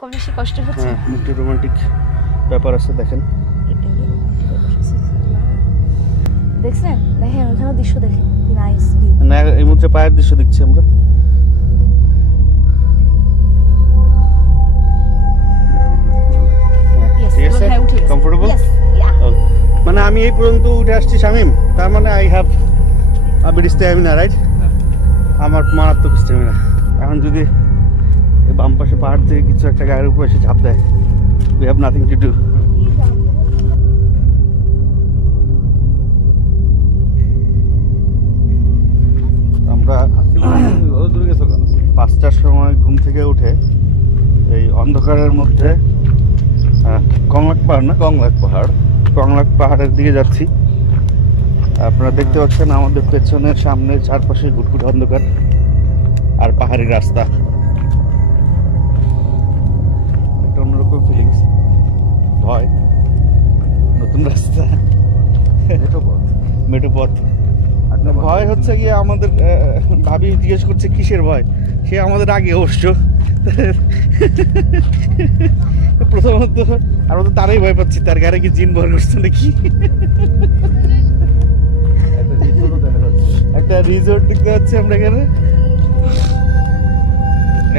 কম বেশি কষ্ট হচ্ছে। একটু রোমান্টিক ব্যাপার আছে, দেখেন দেখছেন, দেখেন ওখানে দৃশ্য দেখেন কি নাইস ভিউ। না এই মুহূর্তে পায়ের দৃশ্য দেখছি আমরা। কমফোর্টেবল, মানে আমি এই পর্যন্ত উঠে আসছি শামিম, তার মানে I have a bit stamina, right? আমার মারাত্মক স্ট্যামিনা। এখন যদি বাম পাশে পাহাড় থেকে কিছু একটা গায়ের উপর এসে ঝাঁপ দেয়, we have nothing to do. আমরা 5টার সময় ঘুম থেকে উঠে এই অন্ধকারের মধ্যে কংলাক পাহাড় না, কংলাক পাহাড়ের দিকে যাচ্ছি। আপনারা দেখতে পাচ্ছেন আমাদের পেছনের সামনে চারপাশে ঘুটঘুট অন্ধকার আর পাহাড়ি রাস্তা। একটা অন্যরকম ফিলিংস, ভয়, নতুন রাস্তা, মেঠো পথ। ভয় হচ্ছে গিয়ে আমাদের ভাবি জিজ্ঞেস করছে কিসের ভয়, সে আমাদের আগে অবশ্য প্রথমত আমরা তো তারাই ভয় পাচ্ছি, তার গাড়ি কি জিন ভর করছে নাকি। একটা রিসোর্ট দেখতে পাচ্ছি আমরা এখানে,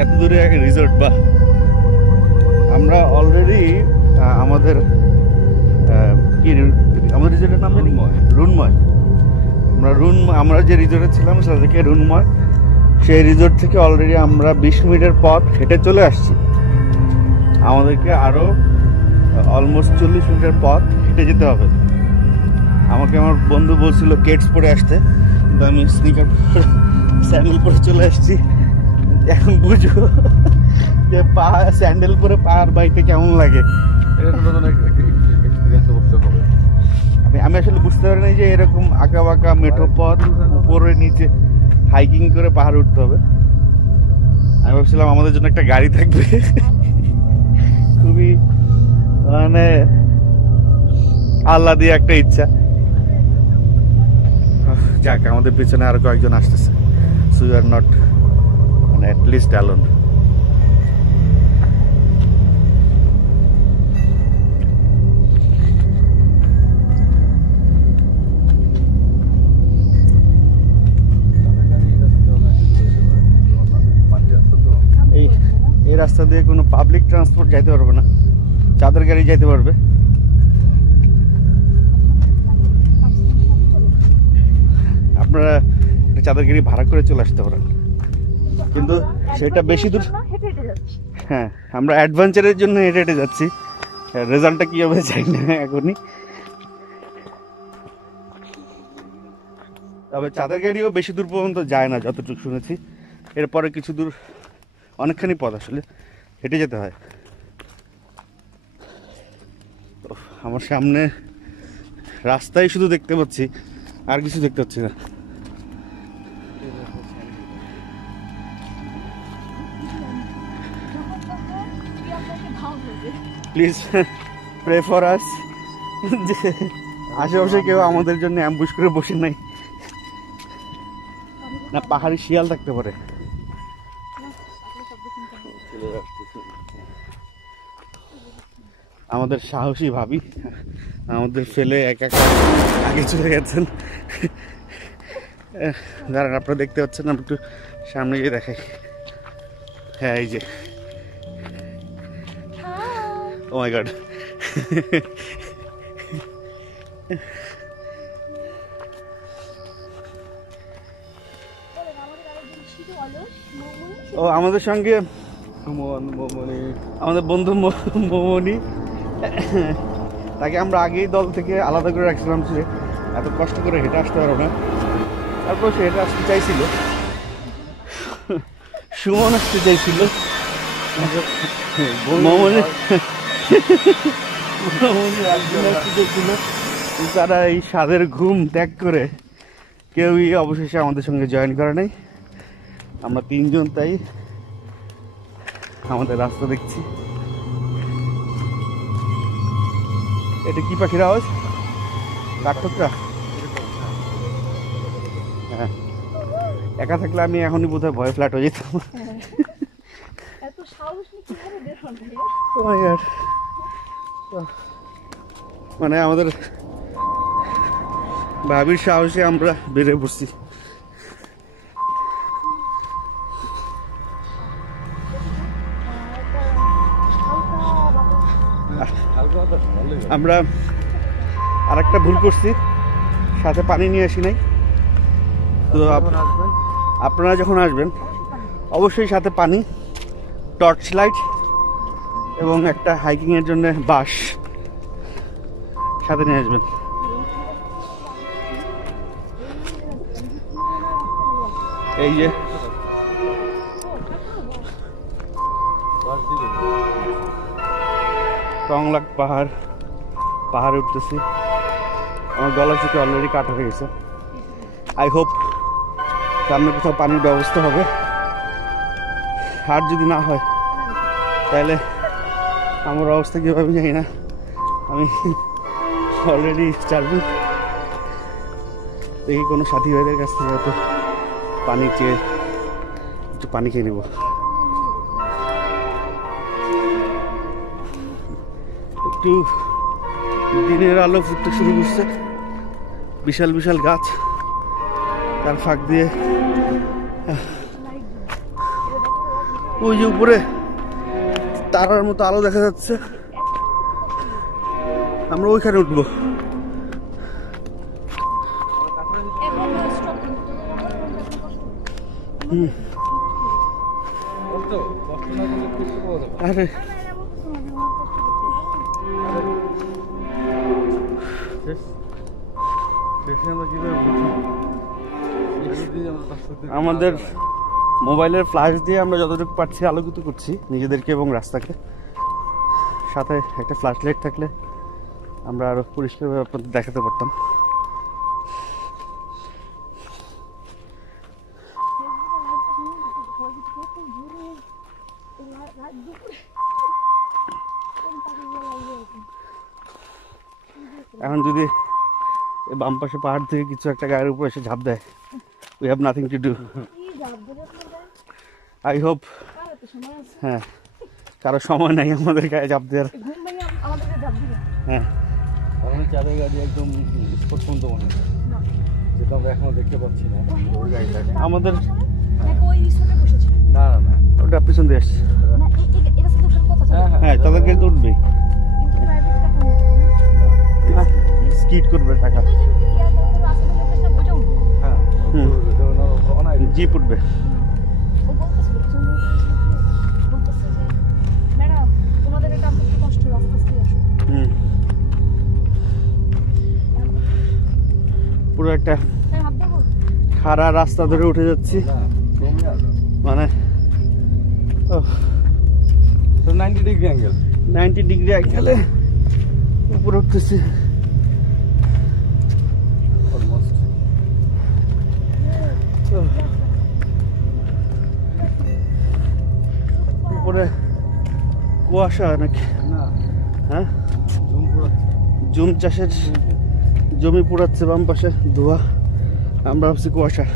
এত দূরে একটা রিসোর্ট। বা আমরা অলরেডি আমাদের কি আমাদের রিসোর্টের নাম জানি রুনময়। আমরা যে রিসোর্টে ছিলাম সেটা থেকে রুনময়, সেই রিসোর্ট থেকে অলরেডি আমরা 20 মিনিটের পথ হেঁটে চলে আসছি। আমাদেরকে আরো অলমোস্ট 40 মিনিটের পথ হেঁটে যেতে হবে। আমাকে আমার বন্ধু বলছিল কেটস পরে আসতে, কিন্তু আমি স্নিকার স্যান্ডেল পরে চলে আসছি। এখন বুঝো যে স্যান্ডেল পরে পাহাড় বাইতে কেমন লাগে। আমি আসলে বুঝতে পারি না যে এরকম আঁকা বাঁকা মেঠো পথ উপরে নিচে হাইকিং করে পাহাড় উঠতে হবে। আমি ভাবছিলাম আমাদের জন্য একটা গাড়ি থাকবে, খুবই মানে আল্লাহ দিয়ে একটা ইচ্ছা। যাক, আমাদের পিছনে আরো কয়েকজন আসতেছে, সো ইউ আর নট মানে অ্যাট লিস্ট অ্যালোন। এই রাস্তা দিয়ে কোনো পাবলিক ট্রান্সপোর্ট যাইতে পারবে না, চাঁদের গাড়ি যাইতে পারবে। আপনারা চাঁদের গাড়ি ভাড়া করে চলে আসতে পারেন, কিন্তু সেটা বেশি দূর। হ্যাঁ, আমরা অ্যাডভেঞ্চারের জন্য হেঁটে হেঁটে যাচ্ছি, রেজাল্টটা কি হবে জানি না এখনই। তবে চাঁদের গাড়িও বেশি দূর পর্যন্ত যায় না যতটুকু শুনেছি। এরপরে কিছু দূর, অনেকখানি পথ আসলে হেঁটে যেতে হয়। আমার সামনে রাস্তায় শুধু দেখতে পাচ্ছি, আর কিছু দেখতে পাচ্ছি না। প্লিজ প্রে ফর আস, যে আশেপাশে কেউ আমাদের জন্য অ্যাম্বুশ করে বসে নাই, না পাহাড়ি শিয়াল থাকতে পারে। আমাদের সাহসী ভাবি আমাদের ফেলে একা আগে চলে গেছেন। দাঁড়ান, আপনারা দেখতে পাচ্ছেন, আমি একটু সামনে গিয়ে দেখাই। হ্যাঁ, এই যে, ও মাই গড, ও আমাদের সঙ্গে আমাদের বন্ধু মোমনি, তাকে আমরা আগেই দল থেকে আলাদা করে রাখছিলাম যে এত কষ্ট করে হেঁটে আসতে পারো না। তারপর সে হেঁটে আসতে চাইছিল, সুমন আসতে চাইছিল, তারা এই স্বাদের ঘুম ত্যাগ করে কেউই অবশেষে আমাদের সঙ্গে জয়েন করে নাই। আমরা তিনজন তাই আমাদের রাস্তা দেখছি। এটা কি পাখির আওয়াজ? কাঠঠোকরা? হ্যাঁ, একা থাকলে আমি এখনই বোধহয় ভয় ফ্ল্যাট হয়ে যেতাম। Oh my God. মানে আমাদের ভাবির সাহসে আমরা বেরিয়ে পড়ছি। আমরা আরেকটা ভুল করছি, সাথে পানি নিয়ে আসি নাই। তো আপনারা যখন আসবেন অবশ্যই সাথে পানি, টর্চ লাইট এবং একটা হাইকিং এর জন্য বাঁশ সাথে নিয়ে আসবেন। এই যে টংলাক পাহাড়ে উঠতেছি। আমার গলা থেকে অলরেডি কাটা হয়ে গেছে। আই হোপ সামনে কোথাও পানির ব্যবস্থা হবে, আর যদি না হয় তাহলে আমার অবস্থা কীভাবে জানি না। আমি অলরেডি চার্জিং দেখি কোনো সাথী ভাইদের কাছ থেকে হয়তো পানি চেয়ে একটু পানি খেয়ে নেব। একটু দিনের আলো ফুটতে শুরু করছে, বিশাল বিশাল গাছ, তার ফাঁক দিয়ে ওই যে উপরে তারার মতো আলো দেখা যাচ্ছে। আমরা ওইখানে উঠবো। আরে আমাদের মোবাইলের ফ্ল্যাশ দিয়ে আমরা যতটুকু পারছি আলোকিত করছি নিজেদেরকে এবং রাস্তাকে। সাথে একটা ফ্ল্যাশ লাইট থাকলে আমরা আরো পরিষ্কারভাবে আপনাদের দেখাতে পারতাম। এখন যদি বাম পাশে পাহাড় থেকে কিছু একটা গায়ের উপর এসে ঝাঁপ দেয়, we have nothing to do. I hope হ্যাঁ কারো সময় নাই আমাদের গায়ে ঝাঁপ দেওয়ার। হ্যাঁ চাঁদের গাড়ি একদম স্পট পর্যন্ত মনে হয়, যেটা আমরা এখনো দেখতে পাচ্ছি না আমাদের। না না না ওটা পিছন দিয়ে আসছে। হ্যাঁ তাদের গাড়ি তো উঠবেই, স্কিট করবে টাকা। জিপ উঠবে। পুরো একটা খাড়া রাস্তা ধরে উঠে যাচ্ছি, মানে 90 ডিগ্রি অ্যাঙ্গেলে উপরে উঠতেছি। উপরে কুয়াশা নাকি? হ্যাঁ জুম চাষের জমি পুড়াচ্ছে, বাম পাশে ধোয়া, আমরা ভাবছি কুয়াশা।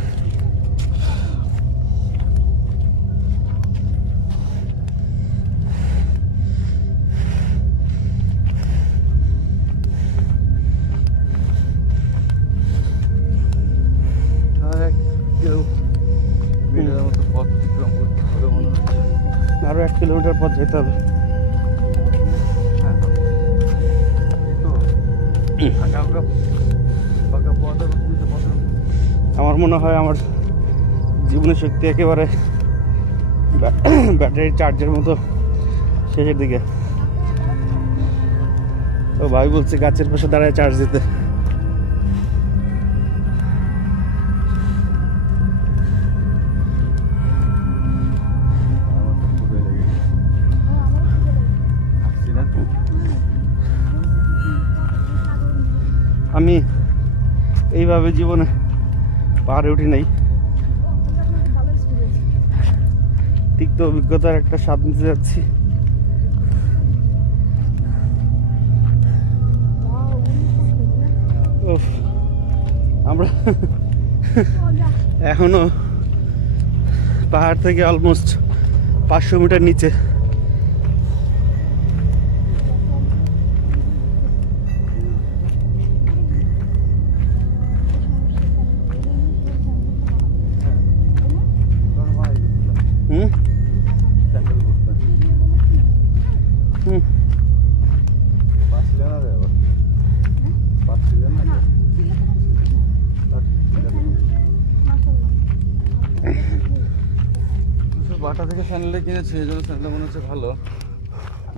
আরো 1 কিলোমিটার পথ যেতে হবে। আমার মনে হয় আমার জীবনের শক্তি একেবারে ব্যাটারি চার্জের মতো শেষের দিকে। তো ভাই বলছে গাছের পাশে দাঁড়ায় চার্জ দিতে। আমি এইভাবে জীবনে পাহাড়ে উঠি নাই, তিক্ত অভিজ্ঞতার একটা স্বাদ নিতে যাচ্ছি। আমরা এখনো পাহাড় থেকে অলমোস্ট 500 মিটার নিচে। বাটা থেকে স্যান্ডেল কিনেছি, এই জন্য স্যান্ডেল মনে হচ্ছে ভালো।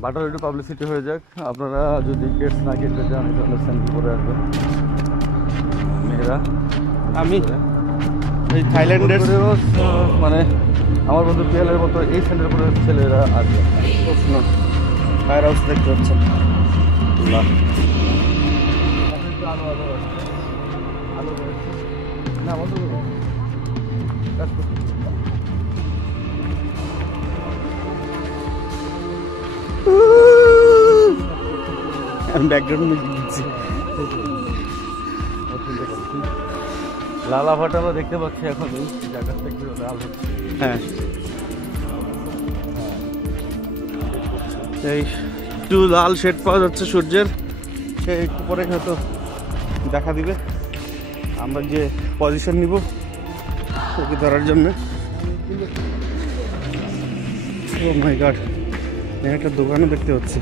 বাটার একটু পাবলিসিটি হয়ে যাক। আপনারা যদি কেটস না কিনতে চান তাহলে স্যান্ডেল পরে আসবেন মেয়েরা। আমি এই থাইল্যান্ডের মানে আমার বন্ধু পিয়ালের মতো এই স্যান্ডেল পরে ছেলেরা আসবে। ফায়ার হাউস দেখতে পাচ্ছেন। না বন্ধ করবো কাজ করতে। আমি ব্যাকগ্রাউন্ড মিউজিক দিচ্ছি। লালা ভাট আমরা দেখতে পাচ্ছি এখন এই জায়গাটা একটু লাল হচ্ছে। হ্যাঁ, এই একটু লাল শেড পাওয়া যাচ্ছে সূর্যের, সে একটু পরে হয়তো দেখা দিবে। আমরা যে পজিশন নিব ওকে ধরার জন্য। ও মাই গড, একটা দোকানও দেখতে পাচ্ছি।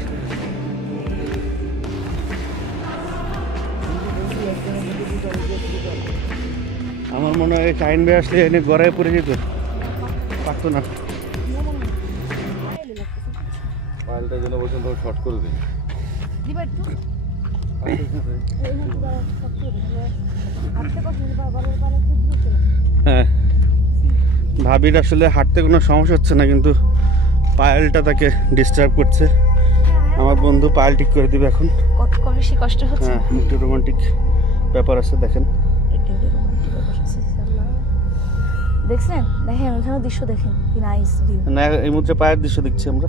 আমার মনে হয় টাইম বে আসলে এনে গড়ায় পড়ে যেত, পারতো না। পায়েলটার জন্য বলছেন তো শর্ট করে দিই। হ্যাঁ, ভাবির আসলে হাঁটতে কোনো সমস্যা হচ্ছে না, কিন্তু পায়েলটা তাকে ডিস্টার্ব করছে। আমার বন্ধু পায়েল ঠিক করে দিবে এখন। কত বেশি কষ্ট হচ্ছে। হ্যাঁ, একটু রোমান্টিক ব্যাপার আছে, দেখেন। দেখছেন, দেখেন ওখানে দৃশ্য দেখেন, কি নাইস ভিউ। না, এই মুহূর্তে পায়ের দৃশ্য দেখছি আমরা।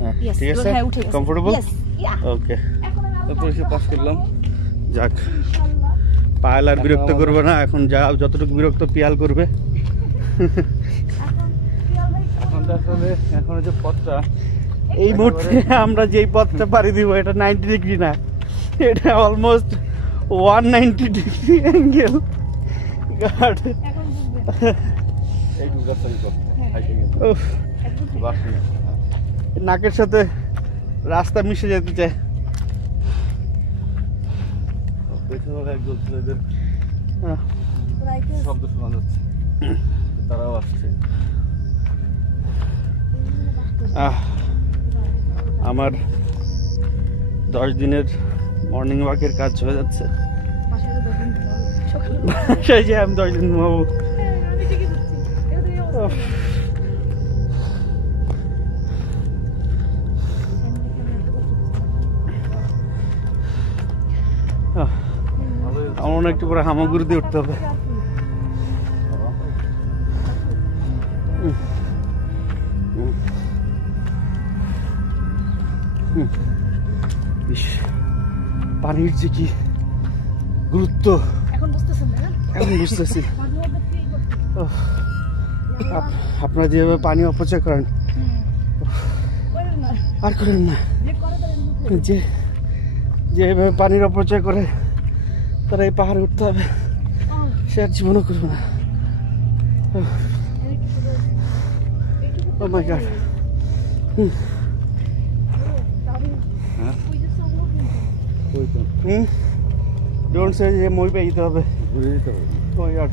হ্যাঁ, Yes, ঠিক আছে, হ্যাঁ, উঠে গেছে। কমফোর্টেবল। Yes, yeah. ওকে, পরিষেবা পাস করলাম। যাক, পায়েল আর বিরক্ত করবে না এখন, যা যতটুকু বিরক্ত পিয়াল করবে। এখন তো আসলে এখন যে পথটা এই মুহূর্তে আমরা যেই পথটা পাড়ি দিব এটা 90 ডিগ্রি না, এটা অলমোস্ট 190 ডিগ্রি অ্যাঙ্গেল। গাড, এই রাস্তায় হাইকিং বাস নাকের সাথে রাস্তা মিশে যেতে চায়। পেছনে একজন ছেলেদের আহ, শব্দ শোনা যাচ্ছে, তারাও আসছে। আমার 10 দিনের মর্নিং ওয়াকের কাজ হয়ে যাচ্ছে। বাসায় যে আমি 10 দিন ঘুমাবো। আমার একটু পরে হামাগুড়ি দিয়ে উঠতে হবে। পানির যে কি গুরুত্ব এখন বুঝতেছেন না? এখন বুঝতেছি। আপনারা যেভাবে পানি অপচয় করেন আর করেন না, যে যেভাবে পানির অপচয় করে তারা এই পাহাড়ে উঠতে হবে সে আর জীবনও করবে না। ও মাই গড। ডোন্ট সে যে মই পেয়ে যেতে হবে, ঘুরে যেতে হবে। ও মাই গড।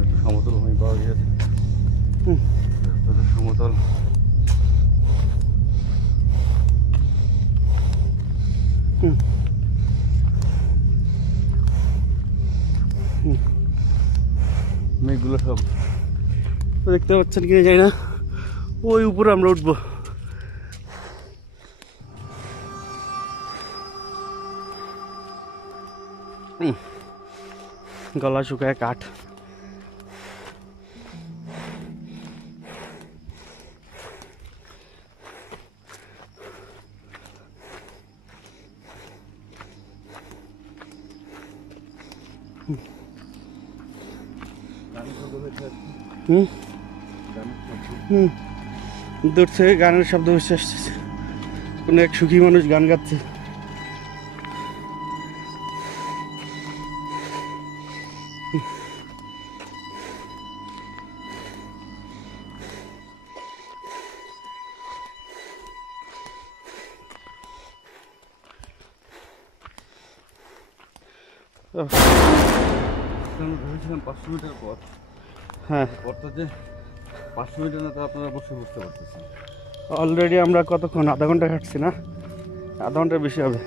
একটু সমতল ভূমি পাওয়া গিয়েছে, সমতল। মেঘগুলো সব দেখতে পাচ্ছেন কিনা জানি না, ওই উপরে আমরা উঠবো। গলা শুকায় কাঠ। দূর থেকে গানের শব্দ ভেসে আসছে, কোনো এক সুখী মানুষ গান গাচ্ছে। আমি ভেবেছিলাম 500 মিটার পথ, হ্যাঁ পথটা যে 500 মিটার না তা আপনারা অবশ্যই বুঝতে পারতেছেন। অলরেডি আমরা কতক্ষণ, আধা ঘন্টা হাঁটছি না? আধা ঘন্টার বেশি হবে।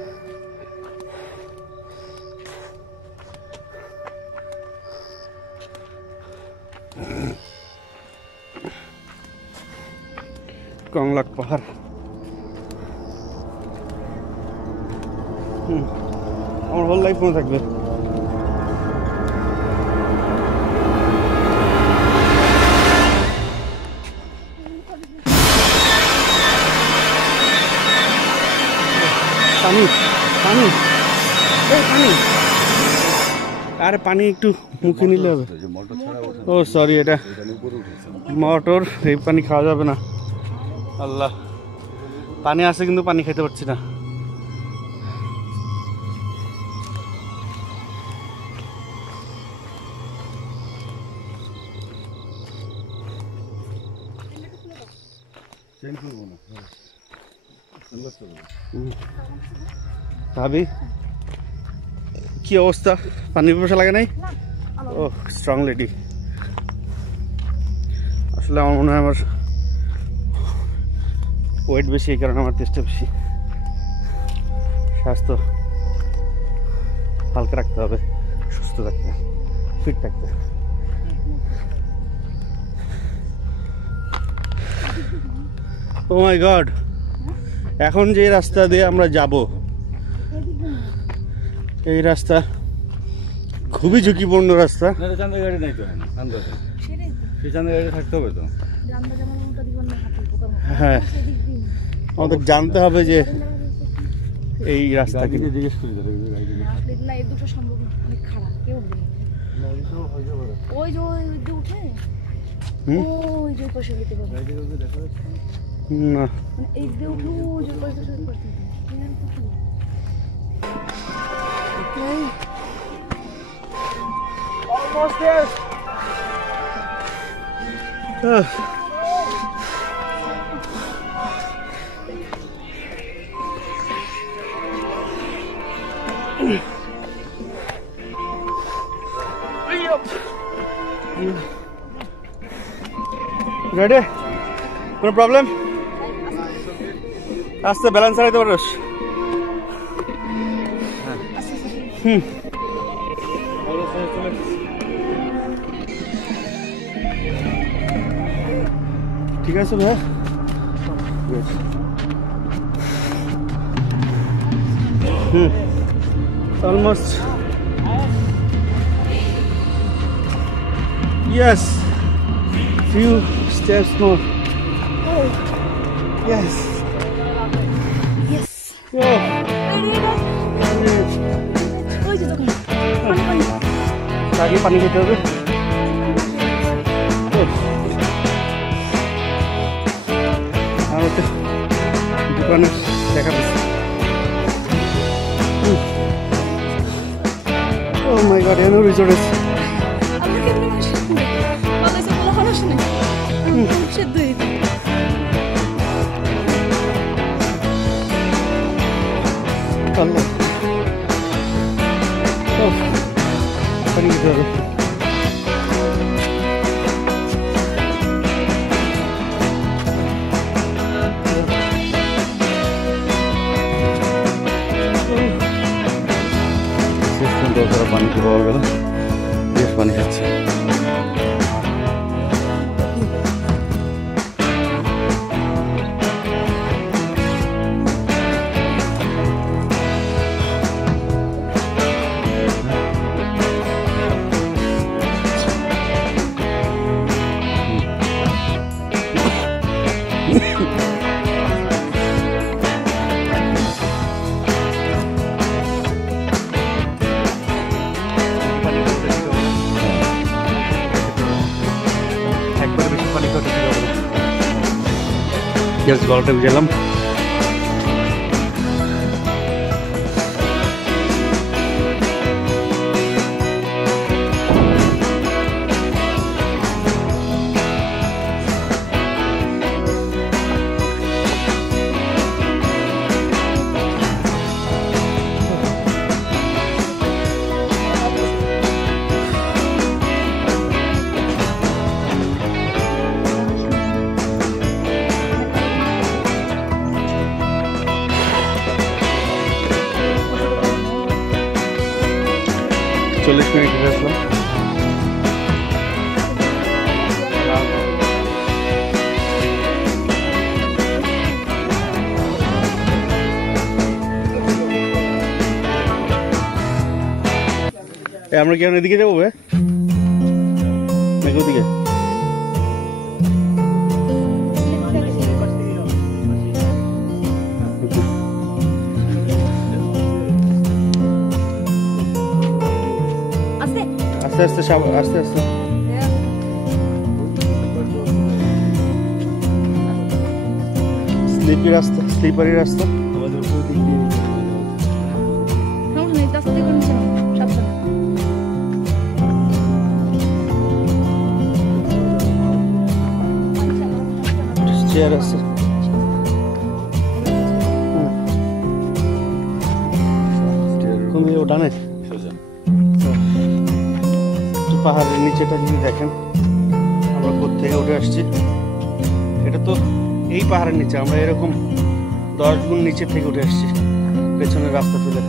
কংলাক পাহাড়। আমার হোল লাইফ মনে থাকবে। পানি পানি পানি, আরে পানি একটু মুখে নিলে হবে। যে মোটর ছাড়া ও সরি, এটা উপরে উঠেছে। মোটর, এই পানি খাওয়া যাবে না। আল্লাহ, পানি আছে কিন্তু পানি খেতে পারছি না। ভাবি কি অবস্থা? পানির পিপাসা লাগে নাই? ও স্ট্রং লেডি। আসলে আমার মনে হয় আমার ওয়েট বেশি, এই কারণে আমার টেস্টটা বেশি। স্বাস্থ্য হালকা রাখতে হবে, সুস্থ থাকতে, ফিট থাকতে। ও মাই গড, এখন যে রাস্তা দিয়ে আমরা যাব, এই রাস্তা খুবই ঝুঁকিপূর্ণ রাস্তা। চাঁদের গাড়ি নাই তো, সেই চাঁদের গাড়ি থাকতে হবে তো। হ্যাঁ, আমাদের জানতে হবে যে এই রাস্তা কি। জিজ্ঞেস করি না, ready? No problem? আস্তে ব্যালেন্স হারাইতে পারস। ঠিক আছে ভাই, almost. Yes, few steps more. Oh. Yes. Yes. Yo. ওই যে দোকান, পানি পানি। আগে পানি খেতে হবে। আর ওটা দোকানে দেখা পেয়েছি। Oh my god, এখানেও রিসোর্ট আছে। আল্লাহ, পানি খেতে হবে। পানি খেতে পাওয়া গেল, বেশ পানি খাচ্ছে। জাস্ট গলাটা ভিজালাম। 40 মিনিট আসলাম। আমরা কি এদিকে যাবো নাকি ওদিকে? আস্তে আস্তে আস্তে আস্তে স্লিপারি রাস্তা চেয়ার আছে। ডানে পাহাড়ের নিচেটা যদি দেখেন আমরা কোত্থেকে উঠে আসছি, এটা তো এই পাহাড়ের নিচে, আমরা এরকম 10 গুণ নিচে থেকে উঠে আসছি পেছনের রাস্তা তুলে।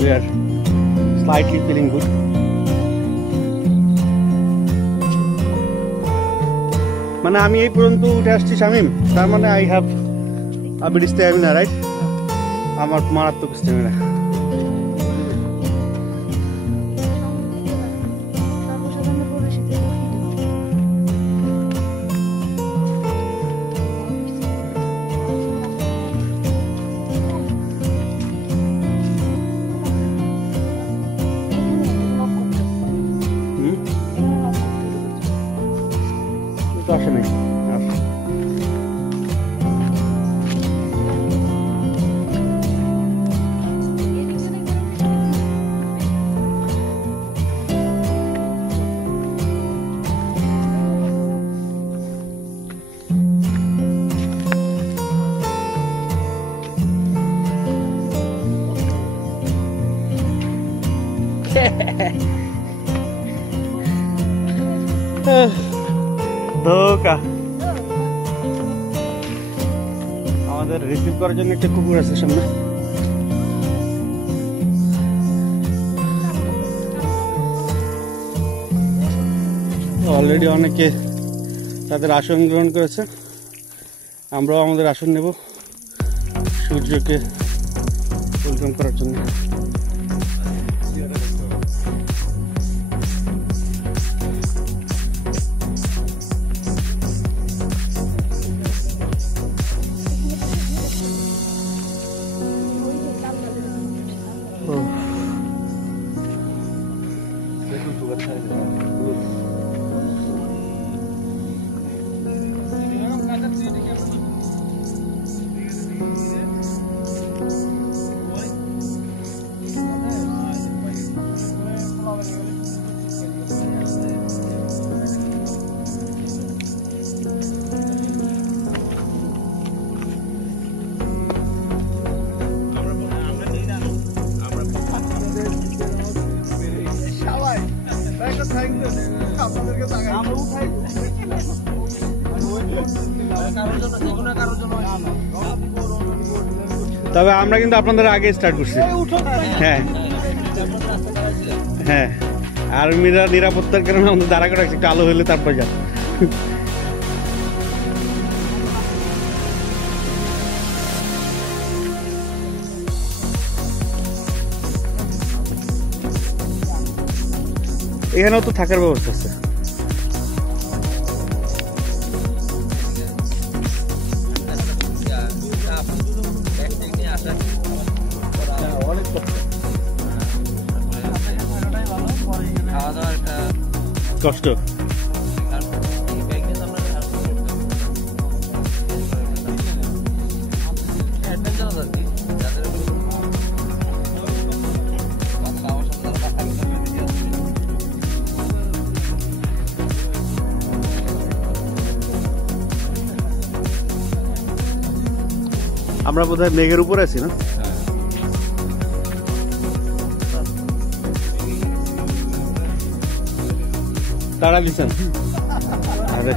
We are slightly feeling good. মানে আমি এই পর্যন্ত উঠে আসছি শামিম, তার মানে I have a bit stamina, right? আমার মারাত্মক স্ট্যামিনা। আসে নাই ধোকা। আমাদের রিসিভ করার জন্য একটা কুকুর আছে সামনে। অলরেডি অনেকে তাদের আসন গ্রহণ করেছে, আমরাও আমাদের আসন নেব সূর্যকে ওয়েলকাম করার জন্য। তবে আমরা কিন্তু আপনাদের আগে স্টার্ট করছি। হ্যাঁ হ্যাঁ, আর্মিরা নিরাপত্তার কারণে আমাদের দাঁড়া করে রাখছে, একটু আলো হইলে তারপর যান। এখানেও তো থাকার ব্যবস্থা আছে। কষ্ট আমরা বোধহয় মেঘের উপরে আছি না? তারা দিচ্ছেন আরে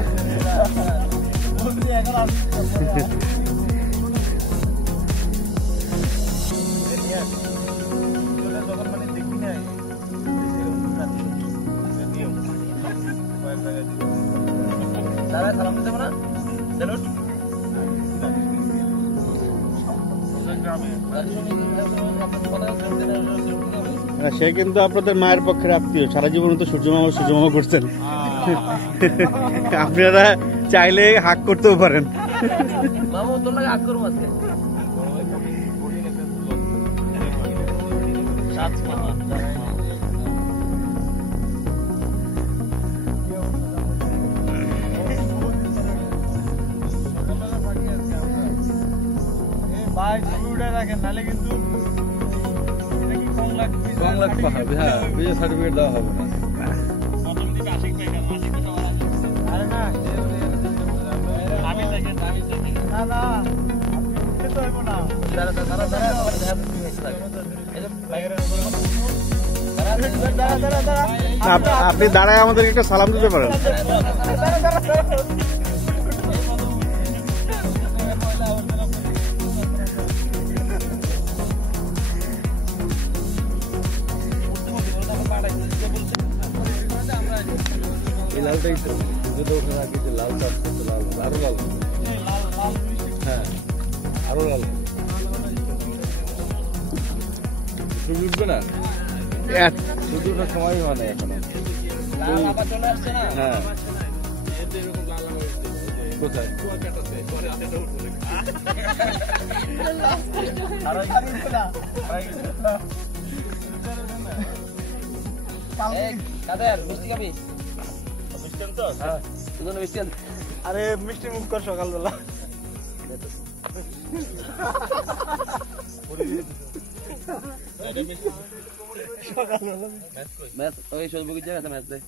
সে কিন্তু আপনাদের মায়ের পক্ষের আত্মীয়, সারা জীবন তো সূর্যমামা করছেন। আপনারা চাইলে হাক করতেও পারেন। হ্যাঁ, বিজয় সার্টিফিকেট দেওয়া হবে না। আপনি দাঁড়ায় আমাদেরকে একটা সালাম দিতে পারেন। লালটাই তো ওখানে আগে যে লাল চাষ করতে লাল আরো লাল, হ্যাঁ আরো লাল শুধু উঠবে না, শুধু ওঠার সময় হয় না এখনো। হ্যাঁ কোথায় আরে মিষ্টি মুখ কর সকালবেলা। ম্যাচ ওই সবুজ জায়গাতে ম্যাচ দেয়।